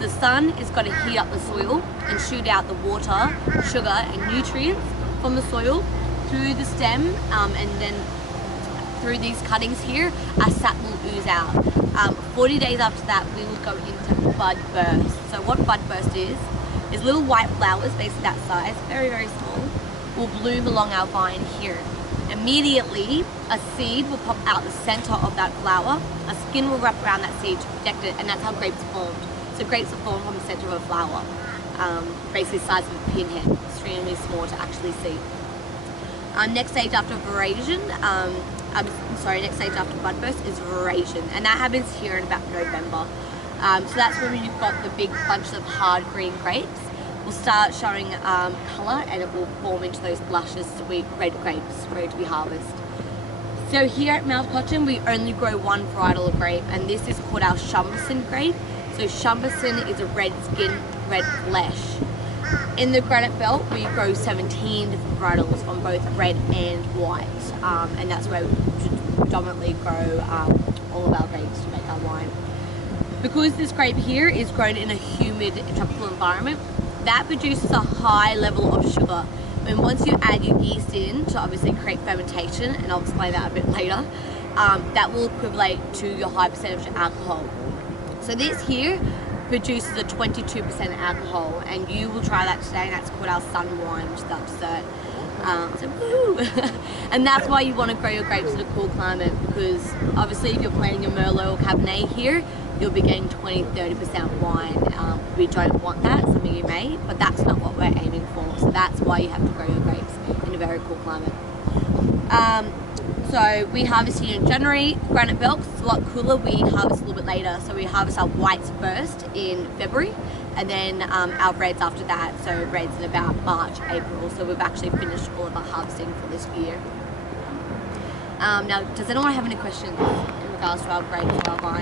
the sun is got to heat up the soil and shoot out the water, sugar and nutrients from the soil through the stem, and then through these cuttings here, our sap will ooze out. 40 days after that, we will go into bud burst. So what bud burst is little white flowers, basically that size, very, very small, will bloom along our vine here. Immediately, a seed will pop out the center of that flower. A skin will wrap around that seed to protect it, and that's how grapes are formed. So grapes are formed from the center of a flower, basically the size of a pinhead, extremely small to actually see. Next stage after veraison, next stage after bud burst is veraison, and that happens here in about November. So that's when you've got the big bunches of hard green grapes will start showing colour, and it will form into those luscious sweet red grapes ready to be harvested. So here at Mount Cotton we only grow one varietal of grape, and this is called our Shumberson grape. So Shumberson is a red skin, red flesh. In the granite belt we grow 17 different varietals on both red and white, and that's where we predominantly grow all of our grapes to make our wine. Because this grape here is grown in a humid tropical environment, that produces a high level of sugar. And once you add your yeast in to obviously create fermentation, and I'll explain that a bit later, that will equivalent to your high percentage of alcohol. So this here produces a 22% alcohol, and you will try that today, and that's called our sun wine, which is our dessert. So woo! And that's why you want to grow your grapes in a cool climate, because obviously if you're planting your Merlot or Cabernet here, you'll be getting 20-30% wine. We don't want that, some of you may, but that's not what we're aiming for. So that's why you have to grow your grapes in a very cool climate. So we harvest here in January. Granite Belt, it's a lot cooler, we harvest a little bit later. So we harvest our whites first in February, and then our reds after that. So reds in about March, April. So we've actually finished all of our harvesting for this year. Now, does anyone have any questions in regards to our grapes or our vine?